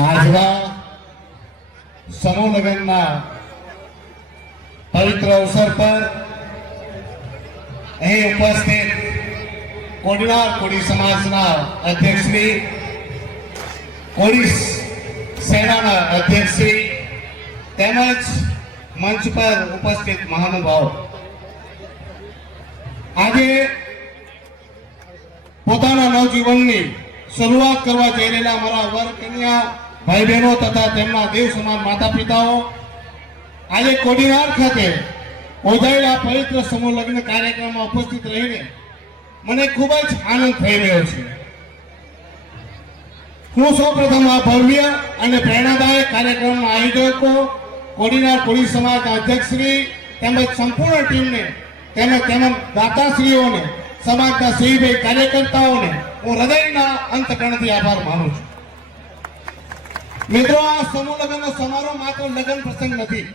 આજના સમૂહ લગ્નના પવિત્ર અવસર પર અહીં ઉપસ્થિત કોડી સમાજના અધ્યક્ષ શ્રી, કોડી સેનાના અધ્યક્ષ શ્રી તેમજ મંચ પર ઉપસ્થિત મહાનુભાવ, આજે પોતાના નવજીવનની શરૂઆત કરવા જઈ રહેલા અમારા વર કન્યા ભાઈ બહેનો તથા તેમના દેવ સમાન માતા પિતાઓ આજે કોડીનાર ખાતે યોજાયેલા પવિત્ર સમૂહ લગ્ન કાર્યક્રમમાં ઉપસ્થિત રહીને મને ખૂબ જ આનંદ થઈ રહ્યો છે. હું સૌપ્રથમ આ ભવ્ય અને પ્રેરણાદાયક કાર્યક્રમના આયોજકો, કોડી સમાજના અધ્યક્ષશ્રી તેમજ સંપૂર્ણ ટીમને તેમજ દાતાશ્રીઓને, સમાજના સેવીભાઈ કાર્યકર્તાઓને હું હૃદયના અંતકરણથી આભાર માનું છું. મિત્રો, આ સમૂહ લગ્નનો સમારોહ માત્ર લગ્ન પ્રસંગ નથી.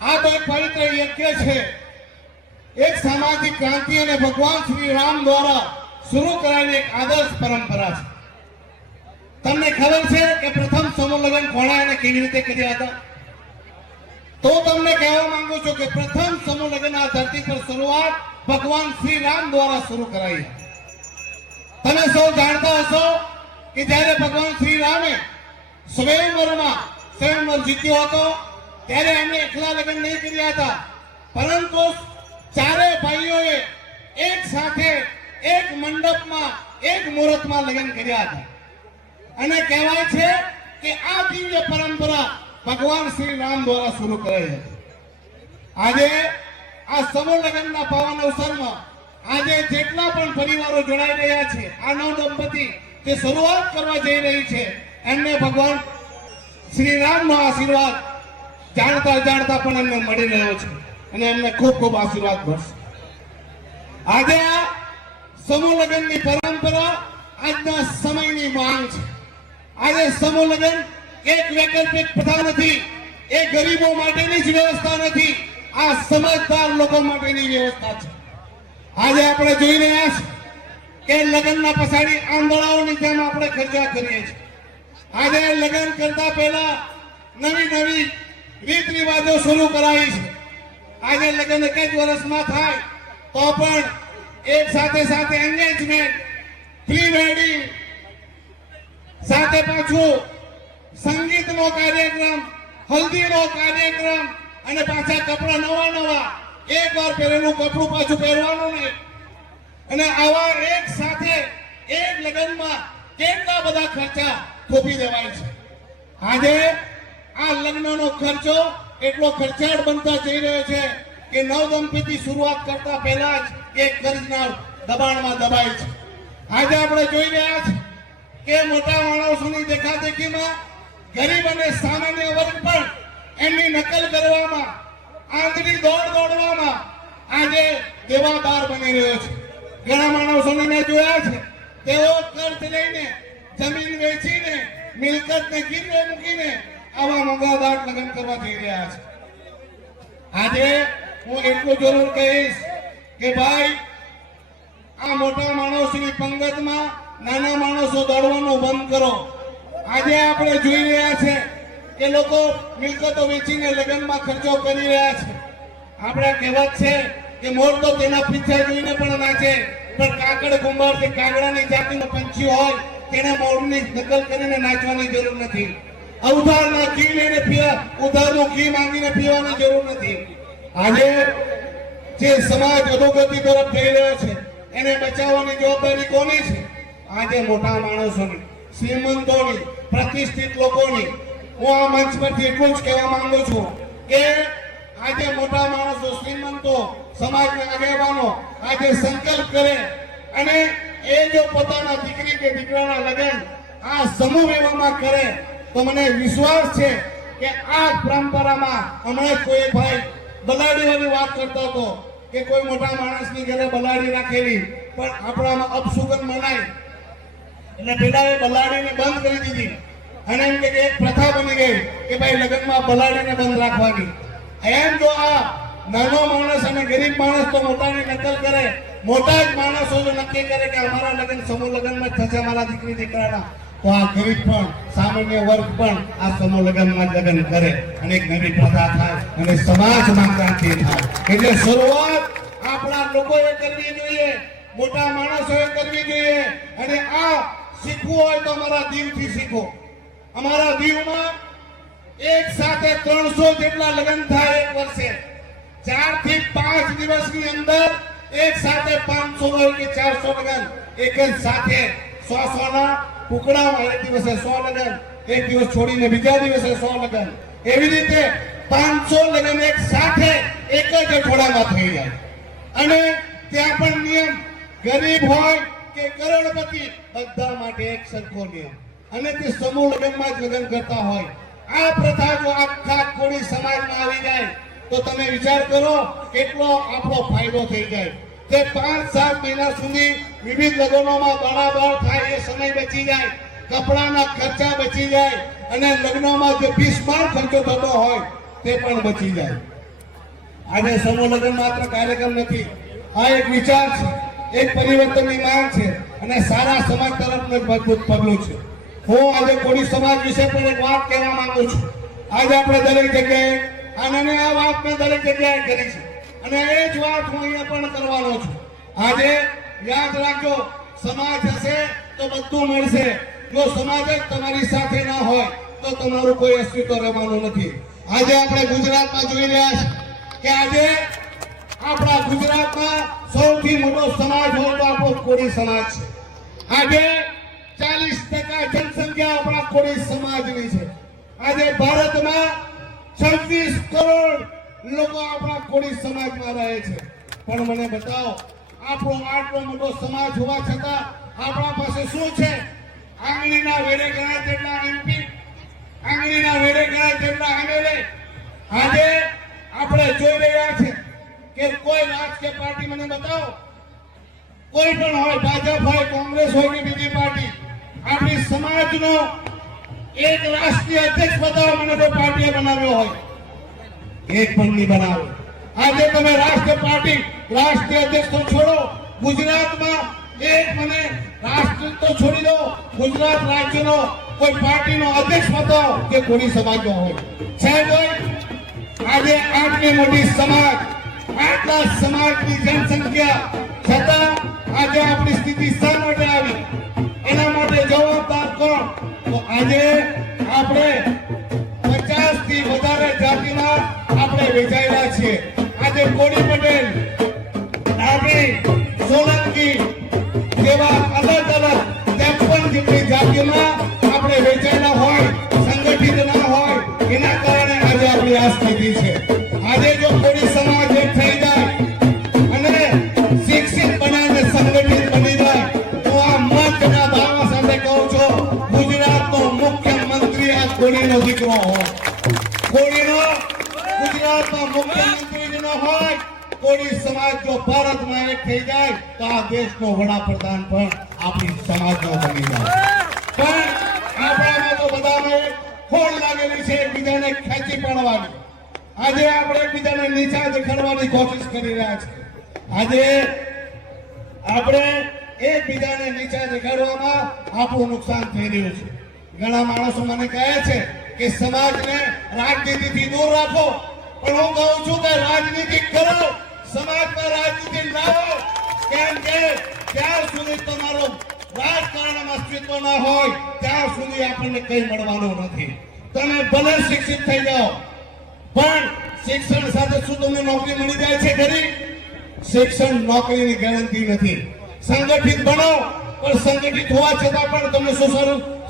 આ તો એક પવિત્ર યજ્ઞ છે, એક સામાજિક ક્રાંતિ અને ભગવાન શ્રી રામ દ્વારા શરૂ કરાયેલી એક આદર્શ પરંપરા છે. તમને ખબર છે કે પ્રથમ સમૂહ લગ્ન કોણે અને કેવી રીતે કર્યા હતા? તો તમને કહેવા માંગુ છું કે પ્રથમ સમૂહ લગ્ન આ ધરતી પર શરૂઆત ભગવાન શ્રી રામ દ્વારા શરૂ કરાઈ. તમે સૌ જાણતા હશો કે જ્યારે ભગવાન શ્રી રામે સ્વયંવર જીત્યો હતો ત્યારે એમને એકલા લગ્ન નહીં કર્યા હતા, પરંતુ ચારે ભાઈઓએ એક સાથે એક મંડપમાં એક મુહૂર્તમાં લગ્ન કર્યા હતા. અને કહેવાય છે કે આ દિવ્ય પરંપરા ભગવાન શ્રી રામ દ્વારા શરૂ કરાઈ હતી. આજે આ સમૂહ લગ્નના પાવન અવસરમાં આજે જેટલા પણ પરિવારો જોડાઈ રહ્યા છે, આ નવ દંપતી જે શરૂઆત કરવા જઈ રહી છે, એમને ભગવાન શ્રી રામનો આશીર્વાદ જાણતા પણ એમને મળી રહ્યો છે અને એમને ખૂબ ખૂબ આશીર્વાદ મળશે. આજે આ સમૂહ લગ્નની પરંપરા આજના સમયની માંગ છે. આજે સમૂહ લગ્ન એક વૈકલ્પિક પ્રથા નથી, એ ગરીબો માટેની જ વ્યવસ્થા નથી, આ સમજદાર લોકો માટેની વ્યવસ્થા છે. આજે આપણે જોઈ રહ્યા છીએ કે લગ્નના પછાડી આંધળાઓની જેમ આપણે ખર્ચા કરીએ છીએ. આજે લગ્ન કરતા પહેલા નવી રીત રિવાજો શરૂ કરાવી છે. આજે લગ્ન એક જ વર્ષમાં થાય તો પણ એક સાથે એન્ગેજમેન્ટ, પ્રી વેડિંગ, સાથે પાછું સંગીતનો કાર્યક્રમ, હલ્દીનો કાર્યક્રમ અને પાછા કપડા નવા, એક વાર પહેરેલું કપડું પાછું પહેરવાનું નહીં. અને આવા એક સાથે એક લગ્નમાં કેટલા બધા ખર્ચા થોપી દેવાય છે. આજે આ લગ્નનો ખર્ચો એટલો ખર્ચાળ બનતા જઈ રહ્યો છે કે નવ દંપતી શરૂઆત કરતા પહેલા જ એક કર્જના દબાણમાં દબાય છે. આજે આપણે જોઈ રહ્યા છીએ કે મોટા માણસોની દેખાદેખીમાં ગરીબ અને સામાન્ય વર્ગ પણ એમની નકલ કરવામાં, આંધળી દોડવામાં આજે દેવાદાર બની રહ્યો છે. ઘણા માણસોને મેં જોયા છે, તેઓ કર્જ લઈને, જમીન વેચીને, મિલકતને ગીરવે મૂકીને આવા મોંઘાદાર લગ્ન કરવા જઈ રહ્યા છે. આજે હું એટલું જરૂર કહીશ કે ભાઈ, આ મોટા માણસોની પંગતમાં નાના માણસો દોડવાનું બંધ કરો. આજે આપણે જોઈ રહ્યા છે કે લોકો મિલકતો વેચીને લગ્નમાં ખર્ચો કરી રહ્યા છે. આપણે કહેવત છે કે મોર તો તેના પીછા જોઈને પણ નાચે, પણ કાગડ કુંભાર કે કાગડાની જાતિનો પંછી હોય તેને મોરની નકલ કરીને નાચવાની જરૂર નથી. ઉધારના ઘી લઈને ઉધારનું ઘી માંગીને પીવાની જરૂર નથી. આજે જે સમાજ અધોગતિ તરફ જઈ રહ્યો છે એને બચાવવાની જવાબદારી કોની છે? આજે મોટા માણસોની, શ્રીમંતોની, પ્રતિષ્ઠિત લોકોની. હું આ મંચ પરથી એટલું જ કહેવા માંગુ છું કે આજે મોટા માણસો, શ્રીમંતો, સમાજના આગેવાનો આજે સંકલ્પ કરે અને એ જો પોતાના દીકરી કે દીકરાના લગ્ન આ સમૂહ વિવાહમાં કરે તો મને વિશ્વાસ છે કે આ પરંપરામાં હમણાં કોઈ ભાઈ બલાડીઓની વાત કરતો હતો કે કોઈ મોટા માણસની ઘરે બલાડી રાખેલી, પણ આપણામાં અપશુકન મનાય એટલે પેલા બલાડીને બંધ કરી દીધી અને એમ કે એક પ્રથા બની ગઈ કે ભાઈ લગ્નમાં બલાડીને બંધ રાખવાની. એમ જો આ નાનો માણસ અને ગરીબ માણસ તો મોટાની નકલ કરે, મોટા જ માણસો જો નક્કી કરે કે અમારા લગ્ન સમૂહ લગ્નમાં થશે અમારા દીકરી દીકરાના, તો આ ગરીબ પણ સામાન્ય વર્ગ પણ આ સમૂહ લગ્નમાં લગ્ન કરે અને એક નવી પ્રથા થાય અને સમાજમાં ક્રાંતિ થાય. એટલે શરૂઆત આપણા લોકોએ કરવી જોઈએ, મોટા માણસોએ કરવી જોઈએ. અને આ શીખવું હોય તો અમારા દીવથી શીખો. અમારા દીવમાં એક સાથે 300 જેટલા લગ્ન થાય એક વર્ષે. 4 થી 5 દિવસની અંદર એક સાથે 500 હોય કે 400 લગ્ન એક જ સાથે 100 ના ટુકડામાં. એક દિવસે 100 લગ્ન, એક દિવસ છોડીને બીજા દિવસે 100 લગ્ન, એવી રીતે 500 લગ્ન એક સાથે એક જ અઠવાડિયામાં થઈ જાય. અને ત્યાં પણ નિયમ ગરીબ હોય કે કરોડપતિ બધા માટે એક સરખો નિયમ, અને તે સમૂહ લગ્નમાં જ લગ્ન કરતા હોય. આ પ્રથા જો આખા કોળી સમાજમાં આવી જાય તો તમે વિચાર કરો કેટલો આપણો ફાયદો થઈ જાય. તે 5-7 મહિના સુધી વિવિધ લગ્નોમાં દોડાદોડ થાય એ સમય બચી જાય, કપડાના ખર્ચા બચી જાય, અને લગ્નમાં જે બિસ્માર ખર્ચો થતો હોય તે પણ બચી જાય. આજે સમૂહ લગ્ન માત્ર કાર્યક્રમ નથી, આ એક વિચાર છે, એક પરિવર્તનની માંગ છે અને સારા સમાજ તરફનું એક મજબૂત પગલું છે. હું આજે કોળી સમાજ વિશે પણ એક વાત કહેવા માંગુ છું. આજે આપણે દરેક જગ્યાએ અને આ વાત મેં દરેક જગ્યાએ કરી છે અને એ જ વાત હું અહીંયા પણ કરવાનો છું. આજે યાદ રાખજો, સમાજ હશે તો બધું મળશે. જો સમાજ જ તમારી સાથે ના હોય તો તમારું કોઈ અસ્તિત્વ રહેવાનું નથી. આજે આપણે ગુજરાતમાં જોઈ રહ્યા છીએ કે આજે આપણા ગુજરાતમાં સૌથી મોટો સમાજ હોય તો આપણો કોળી સમાજ છે. આજે 40% જનસંખ્યા આપણા કોળી સમાજની છે. આજે ભારતમાં 26 કરોડ લોકો આપણા કોળી સમાજમાં રહે છે. પણ મને બતાવો, આપણો આટલો મોટો સમાજ હોવા છતાં આપણા પાસે શું છે? આંગળીના વેડે ગણાય તેટલા એમપી, આંગળીના વેડે ગણાય તેટલા એમએલએ. આજે આપણે જોઈ રહ્યા છે કે કોઈ રાજકીય પાર્ટી મને બતાવો, કોઈ પણ હોય, ભાજપ હોય, કોંગ્રેસ હોય કે બીજી પાર્ટી, આપણી સમાજનો એક રાષ્ટ્રીય અધ્યક્ષ બતાવો મને કોઈ પાર્ટીએ બનાવ્યો હોય. એક પણ નહીં બનાવે. આજે તમે રાષ્ટ્રીય અધ્યક્ષ તો છોડો, ગુજરાતમાં એક મને રાષ્ટ્ર તો છોડી દો, ગુજરાત રાજ્યનો કોઈ પાર્ટીનો અધ્યક્ષ બતાવો કે કોળી સમાજનો હોય. છે કોઈ? આજે આટલી મોટી સમાજ, આટલા સમાજની જનસંખ્યા છતાં આજે આપણી સ્થિતિ શા માટે આવી? એના માટે જવાબદાર કોણ? તો આજે આપણે 50 થી વધારે જાતિમાં આપણે વેચાયેલા છીએ. આજે કોળી પટેલ, ડાભી, સોલંકી જેવા અલગ અલગ 53 જેટલી જાતિઓમાં આપણે વેચાયેલા હોય, સંગઠિત ના હોય, એના કારણે આજે આપણી આ સ્થિતિ છે. આજે જો કોળી સમાજ એક થઈ જાય અને શિક્ષિત બનાવીને સંગઠિત બની જાય તો આ મંચના દાવા સાથે કહું છું, ગુજરાતનો મુખ્યમંત્રી આ કોળીનો દીકરો હોય. કોળીનો ગુજરાતનો મુખ્યમંત્રી ન હોય, કોળી સમાજ જો ભારતમાં એક થઈ જાય તો આ દેશનો વડાપ્રધાન પણ આપણી સમાજનો બની જાય. પણ આપણામાં તો બધાને ખોળ લાગેલી છે એકબીજાને ખેંચી પાડવાની. આજે આપણે એકબીજાને નીચા દેખાડવાની કોશિશ કરી રહ્યા છીએ. આજે આપણે એકબીજાને નીચા દેખાડવામાં આપણું નુકસાન થઈ રહ્યું છે. ઘણા માણસો મને કહે છે કે સમાજને રાજનીતિથી દૂર રાખો, પણ હું કહું છું કે રાજનીતિ કરો, સમાજમાં રાજનીતિ લાવો. કેમ કે જ્યાં સુધી તમારો રાજકારણમાં અસ્તિત્વ ના હોય ત્યાં સુધી આપણને કંઈ મળવાનું નથી. તમે ભલે શિક્ષિત થઈ જાઓ, પણ શિક્ષણ સાથે શું તમને નોકરી મળી જાય છે ખરી? શિક્ષણ નોકરીની ગેરંટી નથી. સંગઠિત બનો, પણ સંગઠિત હોવા છતાં પણ તમને શું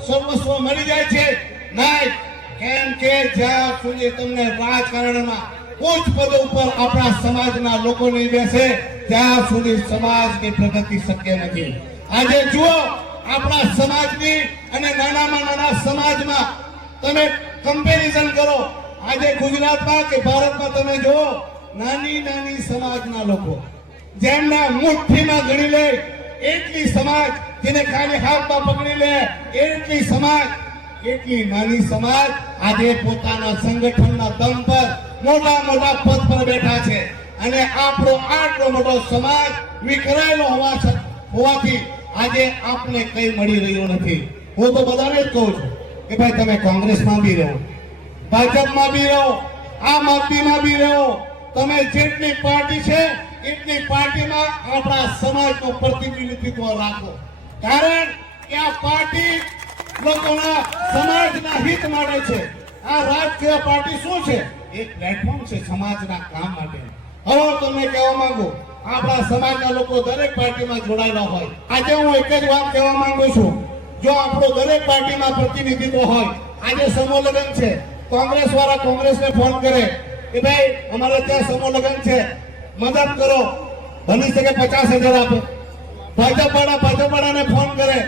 સર્વસ્વ મળી જાય છે? નહીં. કેમ કે જ્યાં સુધી તમને રાજકારણમાં ઉચ્ચ પદ ઉપર આપણા સમાજના લોકો નહીં બેસે ત્યાં સુધી સમાજની પ્રગતિ શક્ય નથી. આજે જુઓ, આપણા સમાજની અને નાનામાં નાના સમાજમાં તમે કમ્પેરિઝન કરો. આજે ગુજરાતમાં કે ભારતમાં તમે જુઓ, નાની નાની સમાજના લોકો જેમના મુઠ્ઠીમાં ગણી લે એટલી સમાજ, જેને ખાલી હાથમાં પકડી લે એટલી સમાજ, એટલી નાની સમાજ આજે પોતાના સંગઠનના દમ પર મોટા મોટા પદ પર બેઠા છે. અને આપણો આટલો મોટો સમાજ વિખરાયેલો હોવાથી આજે આપને કંઈ મળી રહ્યું નથી. હું તો બધાને જ કહું છું કે ભાઈ તમે કોંગ્રેસમાં બી રહો, ભાજપમાં બી રહો, આમ આદમીમાં બી રહો, તમે જેટલી પાર્ટી છે એટલી પાર્ટીમાં આપણા સમાજનું પ્રતિનિધિત્વ રાખો, કારણ કે આ પાર્ટી લોકોના સમાજના હિત માટે છે. આ રાજકીય પાર્ટી શું છે? એક પ્લેટફોર્મ છે સમાજના કામ માટે. હવે હું તમને કહેવા માંગુ, આપણા સમાજના લોકો દરેક પાર્ટીમાં જોડાયેલા હોય. આજે હું એક જ વાત કહેવા માંગુ છું, જો આપણું દરેક પાર્ટીમાં પ્રતિનિધિત્વ હોય, આજે સમૂહ લગ્ન છે, કોંગ્રેસ વાળા કોંગ્રેસને ફોન કરે કે ભાઈ અમારે ત્યાં સમૂહ લગ્ન છે, મદદ કરો, બની શકે 50,000 આપો. ભાજપ વાળાને ફોન કરે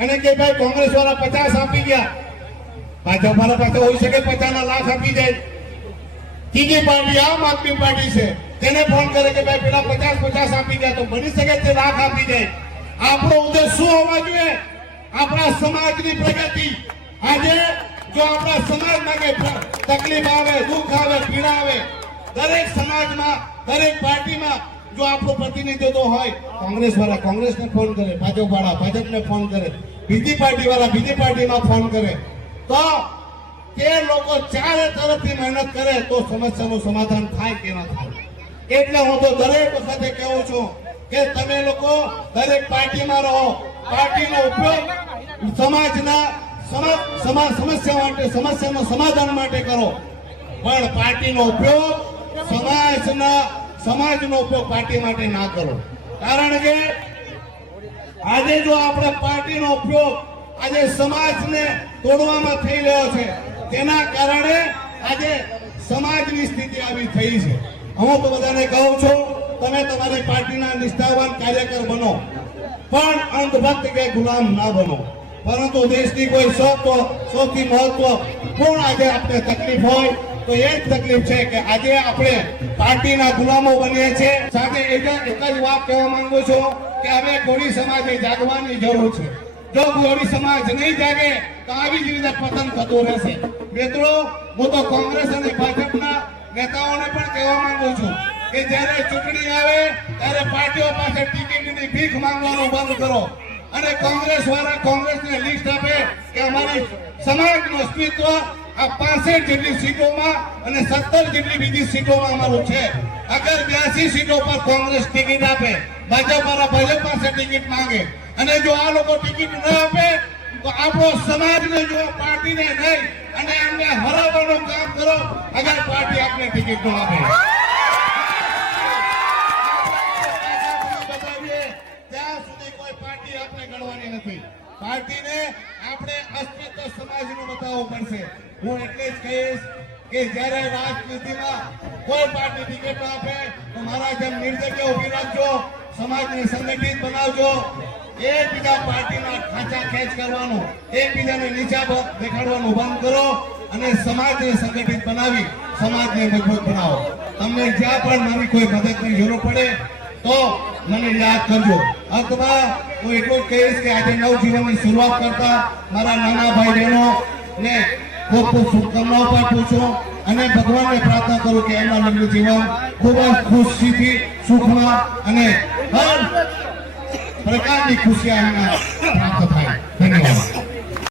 અને કે ભાઈ કોંગ્રેસ વાળા 50 આપી ગયા, ભાજપ વાળા પાસે હોઈ શકે 50 લાખ આપી જાય. ત્રીજી પાર્ટી આમ આદમી પાર્ટી છે, તેને ફોન કરે કે ભાઈ પેલા 50 આપી ગયા, તો બની શકે તે લાખ આપી જાય. આપણો ઉદ્દેશ શું હોવા જોઈએ? આપણા સમાજની પ્રગતિ. આજે જો આપણા સમાજમાં કઈ તકલીફ આવે, દુઃખ આવે, પીડા આવે, દરેક સમાજમાં દરેક પાર્ટીમાં જો આપણું પ્રતિનિધિત્વ હોય, કોંગ્રેસ વાળા કોંગ્રેસને ફોન કરે, ભાજપ વાળા ભાજપને ફોન કરે, બીજી પાર્ટી વાળા બીજી પાર્ટીમાં ફોન કરે, તો તે લોકો ચારે તરફથી મહેનત કરે તો સમસ્યાનું સમાધાન થાય કે ન થાય. એટલે હું તો દરેક વખતે કહું છું કે તમે લોકો દરેક પાર્ટીમાં રહો, પાર્ટીનો ઉપયોગ સમાજના સમસ્યાનું સમાધાન માટે કરો, પણ પાર્ટીનો ઉપયોગ સમાજનો ઉપયોગ પાર્ટી માટે ના કરો. કારણ કે આજે જો આપણે પાર્ટીનો ઉપયોગ આજે સમાજને તોડવામાં થઈ રહ્યો છે, તેના કારણે આજે સમાજની સ્થિતિ આવી થઈ છે. હું તો બધાને કહું છું, તમે તમારી પાર્ટીના નિષ્ઠાવાન કાર્યકર બનો, પણ અંધભક્ત કે ગુલામ ના બનો. પરંતુ દેશની કોઈ સૌથી મહત્વપૂર્ણ આજે આપણે તકલીફ હોય તો એ જ તકલીફ છે કે આજે આપણે પાર્ટીના ગુલામો બનીએ છીએ. સાથે એક જ વાત કહેવા માંગુ છું કે હવે કોળી સમાજે જાગવાની જરૂર છે. જો કોળી સમાજ નહીં જાગે તો આવી જ રીતે પતન થતું રહેશે. મિત્રો, હું તો કોંગ્રેસ અને ભાજપના નેતાઓને પણ કહેવા માંગુ છું કે જ્યારે ચૂંટણી આવે ત્યારે પાર્ટીઓ પાસે ટિકિટની ભીખ માંગવાનું બંધ કરો અને કોંગ્રેસ વાળા કોંગ્રેસને લિસ્ટ આપે કે અમારી સમાજનું અસ્તિત્વ આ 65 જેટલી સીટોમાં અને 17 જેટલી બીજી સીટોમાં અમારું છે. અગર 82 સીટો પર કોંગ્રેસ ટિકિટ આપે, ભાજપ પાસે ટિકિટ માંગે અને જો આ લોકો ટિકિટ ન આપે તો આપણો સમાજને જો પાર્ટીને નહીં અને એમને હરાવવાનું કામ કરો અગર પાર્ટી આપને ટિકિટ ન આપે. ત્યાં સુધી કોઈ પાર્ટી આપણે ગણવાની નથી. પાર્ટીને આપણે અસ્તિત્વ સમાજનું બતાવવું પડશે. હું એટલે જ કહીશ કે જ્યારે રાજનીતિમાં કોઈ પાર્ટી ટિકિટ આપે તો મારા જેમ નિર્દેશો ઉભી રાખજો, સમાજને સંગઠિત બનાવજો. એકબીજા પાર્ટીના ખાંચા ખેંચ કરવાનું, એકબીજાને નીચા દેખાડવાનું બંધ કરો અને સમાજને સંગઠિત બનાવી સમાજને મજબૂત બનાવો. તમને જ્યાં પણ મારી કોઈ મદદની જરૂર પડે તો મને યાદ કરજો. અંતમાં હું એટલું જ કહીશ કે આજે નવજીવનની શરૂઆત કરતા મારા નાના ભાઈ બહેનો ને ખૂબ ખૂબ શુભકામનાઓ પાઠવું છું અને ભગવાનને પ્રાર્થના કરું કે એમના લગ્ન જીવન ખૂબ જ ખુશીથી, સુખમાં અને હર પ્રકારની ખુશી એમને પ્રાપ્ત થાય. ધન્યવાદ.